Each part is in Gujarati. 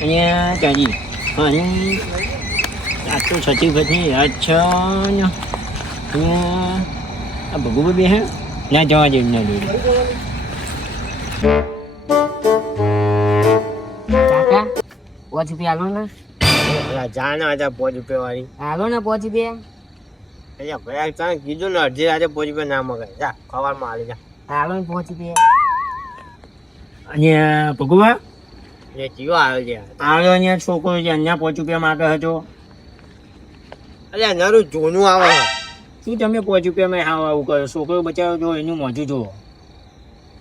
અહીંયા ચાલી અને આ તો સચી પછી અચ્છા આ ભગુભાઈ બે હે ના જવા જેવું ના જોડે કાકા પાંચ રૂપિયા આલો ને જાના હતા પોચ રૂપિયા વાળી આલો ને પાંચ રૂપિયા અહીંયા ભાઈ તને કીધું ને અડધી રાતે પોચ રૂપિયા ના મગાય જા ખવારમાં આવી જા આલો ને પાંચ રૂપિયા અહીંયા ભગુભા એ જીવો આવ્યો છે. આવ્યો અહીંયા છોકરો છે અહીંયા પહોંચ્યું કેમ આગળ હતો? અલ્યા નરું જૂનું આવે. શું તમે પાંચ કેમ હાવ આવું કરો? છોકરો બચાવો જો એનું મોજું જુઓ.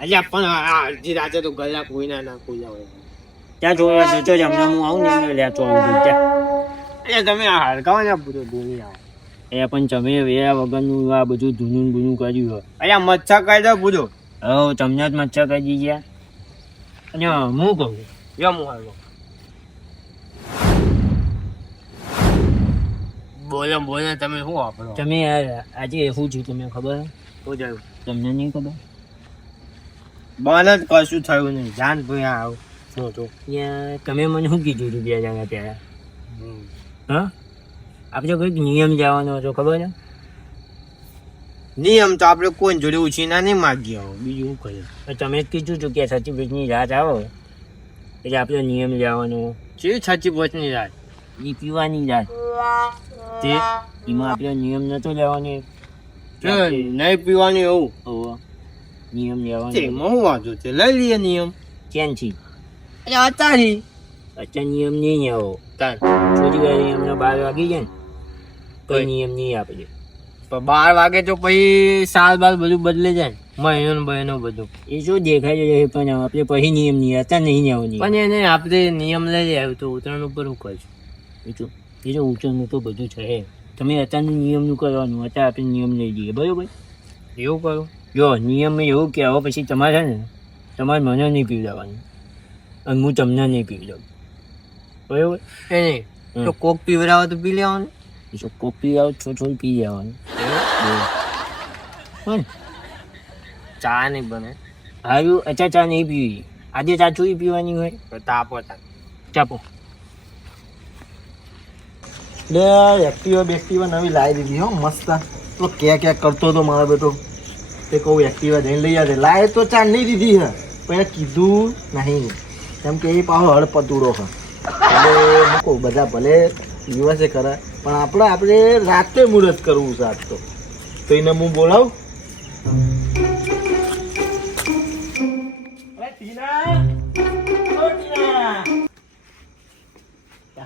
અલ્યા પણ અડધી રાતે તો ગલા કોઈ ના કોઈ આવે ત્યાં જોવા જતો જ હમણાં હું આવું ને લે તો આવું ત્યાં. તમે આ હડકાવો ને બધું ધૂની આવો. એ પણ તમે વેરા વગરનું આ બધું ધૂનું ભૂનું બૂનું કર્યું હોય. અલ્યા મચ્છર કરી દો પૂછો હવ તમને જ મચ્છર કરી ગયા અને હું કહું? હું હાલો બોલો બોલો તમે શું વાપરો? તમે આજે શું છું તમને ખબર? શું થયું? તમને નહીં ખબર? બન જ કશું થયું નહીં. જાન ભાઈ આવ. શું તો તમે મને શું કીધું હતું બે જણા ત્યારે? હા? આપણે કોઈક નિયમ જવાનો હતો ખબર છે? નિયમ તો આપણે કોઈ જોડે ઉછીના નહીં માગીએ બીજું શું કરીએ? તમે જ કીધું હતું કે સચિવની રાત આવો. એટલે આપણો નિયમ લેવાનો. છે પહોંચની રાત એ પીવાની રાત તે એમાં આપણે નિયમ નતો લેવાનો. નહીં પીવાની એવું? હવે નિયમ લેવાનો. એમાં હું વાંધો છે? લઈ લઈએ નિયમ. ક્યાંથી એટલે અત્યારથી અત્યારે નિયમ નહીં આવો. તાર. છોડી વાર એમના બાર વાગી જાય ને કોઈ નિયમ નહીં આપે બાર વાગે તો પછી સાલ બાર બધું બદલે જાય ને. મહિનો બહેનો બધું. એ શું દેખાય છે પણ આપણે પછી નિયમ નહીં અત્યારે નહીં આવવાની પણ એને આપણે નિયમ લઈ લે તો ઉત્તરાયણ ઉપર કહું કરશું એ એ તો ઉત્તરાયણનું તો બધું છે. તમે અત્યારનું નિયમનું કરવાનું અત્યારે આપણે નિયમ લઈ લઈએ. બરાબર? એવું કરો. જો નિયમ એવું કે હવે પછી તમારે છે ને તમારે મને નહીં પીવડાવવાનું. અને હું તમને નહીં પીવડાવું. બરાબર? એ નહીં તો કોક પીવડાવો તો પી લેવાનું. જો કોક પીવડાવો છો છો પી જવાનું પણ ચા નહીં બને. હારું અચ્છા ચા નહીં પીવી. આજે ચા ચોરી પીવાની હોય? તો તાપો ચાપો લે એક્ટિવા બેક્ટિવા નવી લાવી દીધી હો મસ્ત. તો ક્યાં ક્યાં કરતો હતો મારો બેટો? તે કહું એક્ટિવા જઈને લઈ આવે લાવે તો ચા નહીં દીધી હે. પણ કીધું નહીં. કેમ કે એ પાછો હળપતુડો છે એટલે હું કહું બધા ભલે દિવસે કરે પણ આપણે આપણે રાતે મુહૂર્ત કરવું છે આજ તો. તો એને હું બોલાવું?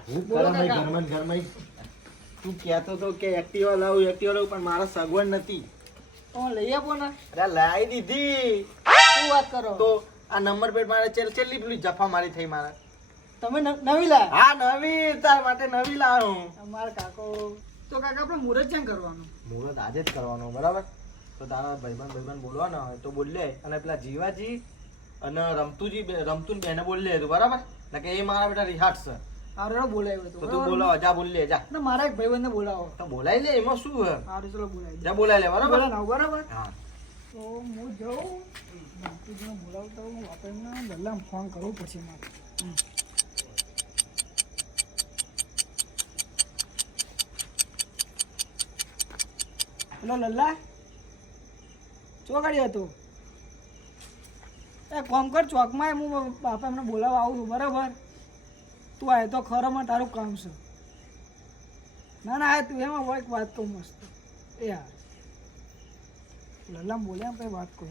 ઘરમાં ઘરમાં તું કહેતો તો કે એક્ટિવા લાવું એક્ટિવા લાવું પણ મારા સગવડ નથી. લઈ આપો ને. અરે લાવી દીધી. શું વાત કરો? તો આ નંબર પ્લેટ મારે ચેલ ચેલી પેલી જફા મારી થઈ મારા. તમે નવી લા હા નવી. તાર માટે નવી લાવું. અમારા કાકો. તો કાકા આપણે મુહૂર્ત કરવાનું? મુહૂર્ત આજે જ કરવાનો બરાબર? તો તારા ભાઈબંધ ભાઈબંધ બોલવાના હોય તો બોલ લે. અને પેલા જીવાજી અને રમતુજી રમતુન બેને બોલી લે તું બરાબર? ને કે એ મારા બેટા રિહાટ છે. આરો બોલાવ્યો તો. તું બોલાવો જા બોલ લે જા. ના મારા એક ભાઈબંધને બોલાવો. તો બોલાવી લે એમાં શું હે? આરો ચલો બોલાવી જા બોલાઈ લે બરાબર? બોલાવો બરાબર? હા. તો હું જાઉં. બાપુજીને બોલાવતો હું આપણને પહેલાં ફોન કરું પછી મારે. હેલો લલ્લા. ચોકડી હતો એ કોમ કર ચોકમાં હું બાપા એમને બોલાવવા આવું છું બરાબર? તું આય તો ખરોમાં તારું કામ છે. ના ના, આ તું એમાં હોય વાત કહું મસ્ત. એ યાર લલ્લા બોલ્યા કઈ વાત કહું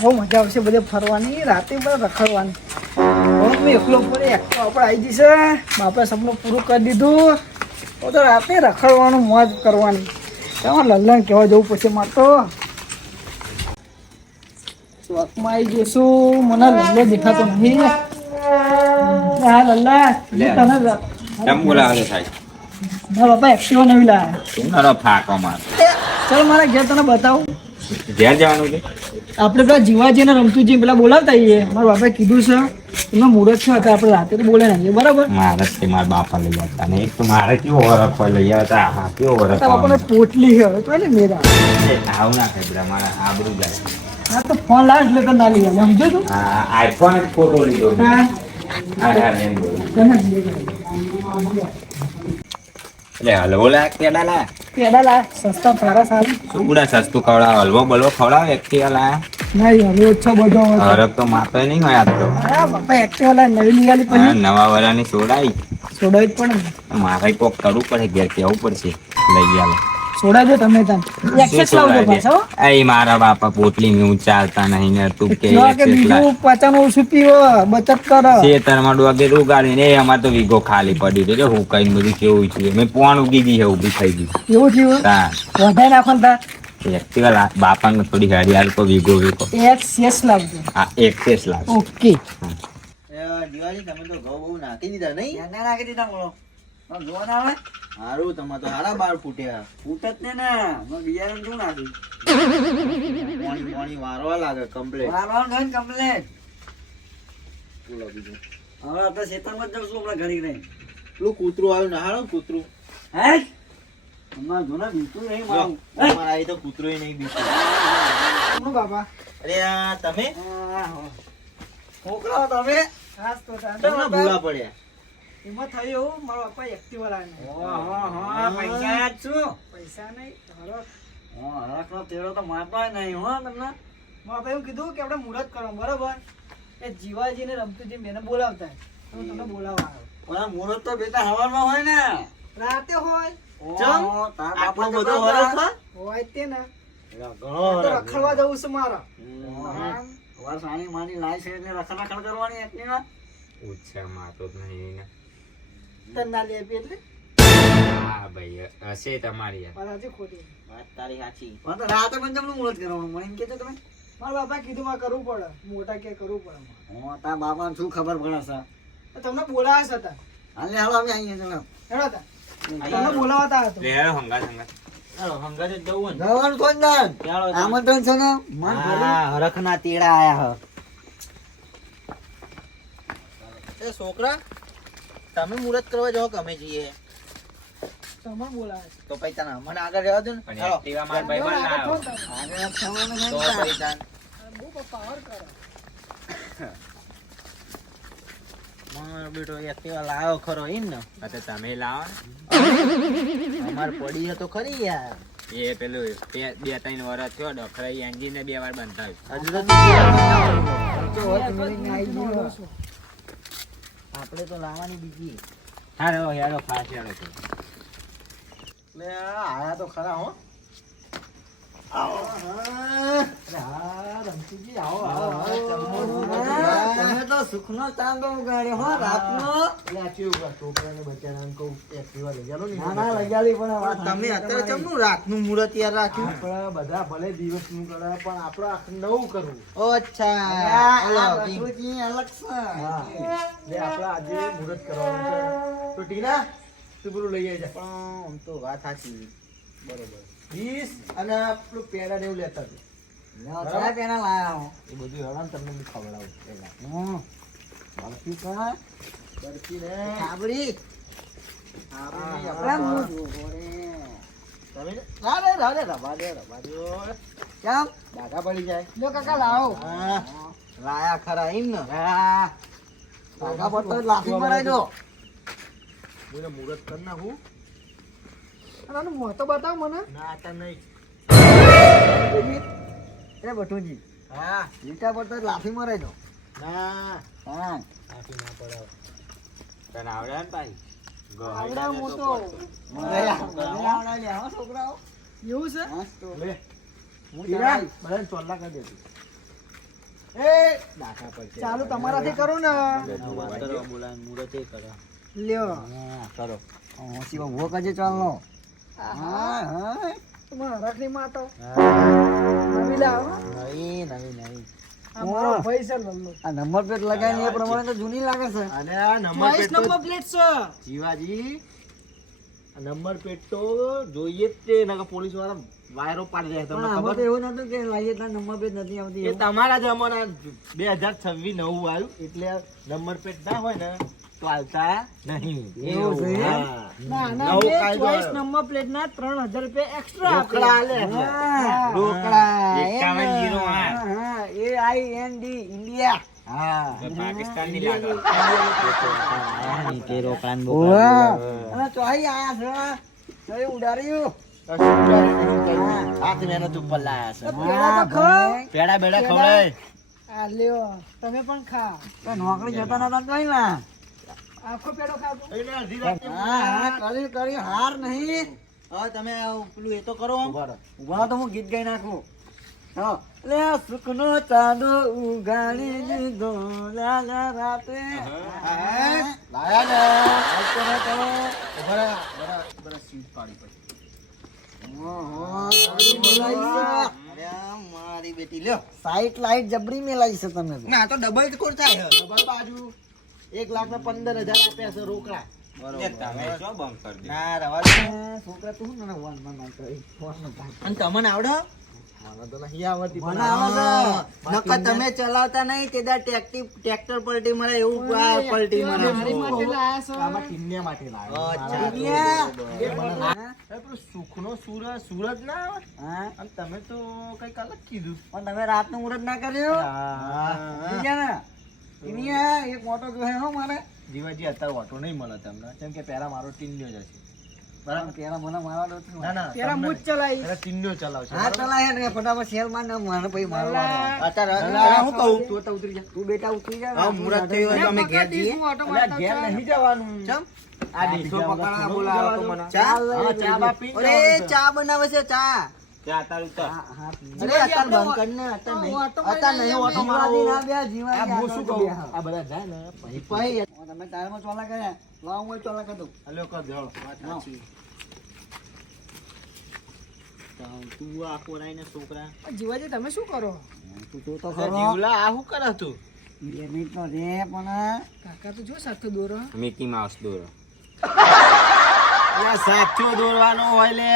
હો, મજા આવશે બધે ફરવાની, રાતે બધા રખડવાની. હું એકલો પડે એકલો આપણે આવી જશે બાપે સપનું પૂરું કરી દીધું. તો રાતે રખડવાનું, મોજ કરવાની. એમાં લલ્લાને કહેવા જવું પછી મારે તો. ચોકમાં આવી જઈશું. મને લલ્લો દેખાતો નહીં હા લલ્લા તને કેમ બોલાવે સાહેબ? ના બાપા એક્ટિવા નવી લાયા. શું મારો ફાકો માર ચાલો મારા ઘેર તને બતાવું. ઘેર જવાનું છે? આપણે પેલા જીવાજી ને રમતુજી પેલા બોલાવતા આવીએ. મારા બાપાએ કીધું છે એમાં મુહૂર્ત છે તો આપણે રાતે તો બોલે નહીં. બરાબર? મારે તે મારા બાપા લઈ આવતા ને. એક તો મારે કેવો વરખ હોય લઈ આવતા હા કેવો તારા બાપાને પોટલી હવે તો એટલે મેરા. આવ ના બધા મારા આબરું જાય. હા તો ફોન લાવ એટલે તને લઈ આવે સમજો તું? આઈફોન જ ફોટો લીધો હા. હા હા એમ બોલું. તને જ લઈ આવે. એટલે હલવો લાય કેડા લાય પેડા લાવ સસ્તા સારા ખવડાવ હલવો બલવો ખવડાવ એક્ટિવા લાયા નહીં હવે ઓછો બધો હરક તો. માતો નહીં હોય આજ તો. બાપા એક્ટિવા લાવ નવી પછી નવા વરાની સોડાઈ. સોડાવી જ પડે મારે કોક કરવું પડે ઘેર કેવું પડશે? લઈ ગયા સોડાજો તમે તન. એક્સેસ લાવજો પાછા હો. એ મારા બાપા પોટલી ને હું ચાલતા નહીં ને તું કે. બીજું પચાનું ઓછું પીવો બચત કરો. ખેતરમાં ડોગે ઉગાડી ને અમાર તો વીગો ખાલી પડી રહ્યો હું કઈ બધું કેવું છે? મેં પોણ ઉગી ગઈ છે ઊભી થઈ ગઈ. એવું થયું? હા. વધારે નાખો તાર એક્ટિવા બાપાને થોડી હરિયાળ તો વીગો વીગો એક્સેસ લાવજો. આ એક ટેસ્ટ લાવશે ઓકે. દિવાળી તમે તો ઘઉં બહુ નાખી દીધા નહીં? ના નાખી દીધા બોલો. આમ જોવા ના આવે? સારું તમારે તો હારા બાર ફૂટ્યા. ફૂટત જ ને ના મેં બિયારણ શું નાખ્યું? પાણી પાણી વારવા લાગે કમ્પ્લેટ મારવાનું થાય ને કમ્પ્લેટ બોલો બીજું. હવે આપણે ખેતરમાં જ જઉં છું હમણાં ઘડી પેલું કૂતરું આવ્યું ને હારું કૂતરું. હે? હમણાં જો ને નહીં મારું. તમારે અહીં તો કૂતરું નહીં બીજું. બાપા? અરે આ તમે? છોકરાઓ તમે? તો તમને ભૂલા પડ્યા? એમાં થયું એવું? મારા પપ્પા એક્ટિવા લાવ્યા પૈસા જ છું. પૈસા નહીં હરો હો, હરખનો તેડો તો મારતો નહીં હો તમને. મારા ભાઈ એવું કીધું કે આપણે મુહૂર્ત કરો બરોબર? એ જીવાજીને રમતુજી મેને બોલાવતા તો હું તમને બોલાવવા આવ્યો. મુહૂર્ત તો બેટા હવારમાં હોય ને. રાતે હોય. ઓહો, તારા બધો હરખ હોય. તે ને. રખડવા જવું છે મારે. વાર સાની માની લાય છે એટલે રખડ રખડ કરવાની એકની ના ઉછા માતો જ નહીં. તને ના લે એટલે? હા ભાઈ હશે તમારી મારા હજી ખોટી. વાત તારી સાચી. પણ તો રાતે પણ જમણું મુહૂર્ત કરવાનું મને એમ કહેજો તમે. મારા બાપા કીધું માં કરવું પડે. મોટા કે કરવું પડે મારે. તારા બાપાને શું ખબર પડે છે તમને બોલાવા છે હતા હાલે હાલો અમે આવીએ ચલો. હેડો તા તમને બોલાવાતા હતો લે ને. ને ચાલો આમંત્રણ છે ને? મન ભરી. હા તેડા આયા છોકરા તમે મુહૂર્ત કરવા જાઓ કે અમે જઈએ? તમને બોલાવે. તો પછી તને મને આગળ રહેવા દો ને. ચાલો એક્ટિવા માર ભાઈ પણ ના આવો. આગળ થવાનું છે તો પછી તાન. બહુ પાવર કરે. મારો બેટો એક્ટિવા લાવ્યો ખરો ઈમ ને. તમે લાવો અમાર પડી તો ખરી યાર. એ પેલું બે- બે ત્રણ વર્ષ થયો ડખરાઈ એન્જિન ને બે વાર બંધાવ્યું હજુ તો બીજી તો હોય તો મિલિંગ આવી ગયું. આપણે તો લાવવાની બીજી. હા હેરો હેરો ફાસ્ટ હેડો છે. લે આ આયા તો ખરા હો. તમે તો સુખનો ચાંદો ઉગાડ્યો હો મુહૂર્ત યાર રાખ્યું બધા ભલે દિવસનું કરે પણ આપણે આખ નવું કરવું અચ્છા આ અલગ આજે મુહૂર્ત કરવાનું છે તો ટીના તું પેલું લઈ આવી જા પણ આમ તો વાત સાચી બરોબર વીસ અને પેલું પેડા ને એવું લેતા જજો. લ્યો, લાયા હો. એ બધું હેરાન તમને બી ખવડાવું હમ. બરફી કા? બરફી રે. આપણે આપણા પડી હા. લાયા ખરા એમ ને? હા. હું એને મુહૂર્ત કરી નાખું. આનું મોં તો બતાવ મને. ના આતા નહીં. એ બટુજી, હા. લીટા પર તો લાફી મરાઈ દો. ના. હા. લાફી ના પડાવ. તને આવડે ને ભાઈ? આવડા હું તો આવડા લે હો છોકરાઓ. એવું છે? લે. હું ચાલ. ચોલ્લા કરી દેતું એ! ડાઘા પડશે ચાલુ તમારાથી કરો ને. લ્યો. કરો. હું શિવા, ઊભો કરજે ચાલનો. હા, હા. તમારા હરખની નવી લાવો નવી નવી નવી આ ભાઈ છે લલ્લો. આ નંબર પ્લેટ લગાવીને એ પ્રમાણે તો જૂની લાગે છે. અને આ નંબર પ્લેટ નંબર પ્લેટ છે. જીવાજી નંબર પ્લેટ તો જોઈએ જ તે નકર પોલીસવાળા વાયરો પાડી રહ્યા તમને ખબર? એવું નતું કે લાઈએ એટલે નંબર પ્લેટ નથી આવતી એ. તમારા જમાના બે હજાર છવ્વીસ નવું આવ્યું એટલે નંબર પ્લેટ ના હોય ને તો હાલતા નહીં. એવું છે? ના ના ચોઈસ નંબર પ્લેટ ના ત્રણ હજાર રૂપિયા એક્સ્ટ્રા આલે રોકડા. હા, એ આઈ એન ડી ઇન્ડિયા પેડા બેડા ખવડાય. તમે પણ ખા તો નોકરી જતા નતા આખો પેડો ખાતો કરી હાર નહીં. હવે તમે પેલું એ તો કરો ઊભા. તો હું ગીત ગાઈ નાખું. હા. લે સુખનો ચાંદો ઉગાડી દીધો. લાલા રાતે. લાયા ને આવતો ને તમે. ઊભા રહો. બરા- બરા સીટ પાડી પડી. મારી બેટી લ્યો. સાઈટ લાઈટ જબરી મેલાઈ છે તમે તો. ના તો ડબલ કોર થાય? ડબલ બાજુ. એક લાખ ને પંદર હજાર આપ્યા છે રોકડા તમે શું બંધ કરી દીધું? ના રવા દે. આ છોકરા તું શું મને વાનમાં નાખતો? એ ફોન નો ભાગ. અને તમને આવડે મને તો નહીં આવડતી મને પણ આવે છે. નકર તમે ચલાવતા નહીં તે દા ટ્રેક્ટર પલટી મળે એવું પલટી મળે મારી માટે લાયા છો આમાં ટીન્યા માટે લાવ્યો. ટીન્યા. એ પણ એ પેલું સુખનો સુરત સુરત ના આવે હા તમે તો કંઈક અલગ કીધું પણ તમે રાતનું મુહૂર્ત ના કર્યું ટીન્યા, એક મોટો જોહે હો મારે. જીવાજી અત્યારે ઓટો નહીં મળે તમને. કેમ કે પહેલા મારો ટીન્યો જ હશે બરાબર? પેલા મને મારવા ના. ના પેલા હું જ ચલાવીશ. પેલા ટીન્યો ચલાવશે હા ચલાય ને ફટાફટ સેલ માર ને મને પછી મારવા અત્યારે હું કહું? તું તો ઉતરી જા. તું બેટા ઉતરી જા હા, મુહૂર્ત થયું હોય તો અમે ઘેર જઈએ. હું ઓટો અલ્યા, મારતો ઘેર નહીં જવાનું. ચમ? આ ડીશો પકડવા બોલાવો તો મને. ચા? ચા બા અરે છે. ચા બનાવે છે ચા. ત્યાં તારું ઉતર. હા, હા, પી. અરે અત્યારે બંધ કરી ને અત્યારે નહીં. ઓટો નહીં ઓટો જીવાજી ના બે, જીવાજી આ હું શું કહું? આ બધા જાય ને પછી પછી. તમે ટાયરમાં ચોલા કર્યા? લાવ હું ચોલા કરી દઉં. હલ્યો કર જળ. વાત સાચી. તું આ કોરાઈને છોકરા. જીવાજી તમે શું કરો? તું તો તો જીવલા આ શું કરે તું? બે તો રે પણ કાકા તો જો સાથે દોરો. મિકી માઉસ દોરો. સાચો દોરવાનો હોય લે.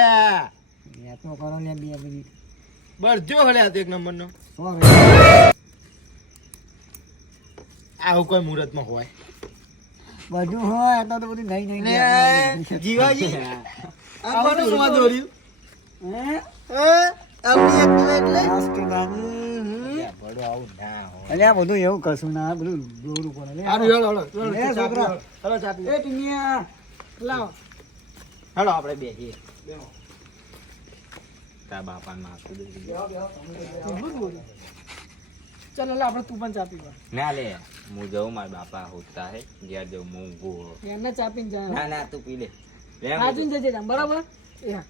તો કરો લે બે મિનિટ બરજો હલે આ એક નંબરનો આવું કોઈ મુહૂર્તમાં હોય બધું હોય તો બધું નહીં નહીં જીવાજી આ કોનું દોર્યું અલ્યા બધું એવું કશું ના બધું દોરું પડે. છોકરા. હેલો, આપણે બેસીએ. તારા બાપાને માથું. એટલું આપણે તું પણ ચાપી ના લે હું જઉં મારા બાપા હોતા હે ઘેર જઉં હું ઊંઘું ચાપીને જાય ના ના તું પી લે. લે હું જજે બરાબર? એ હા.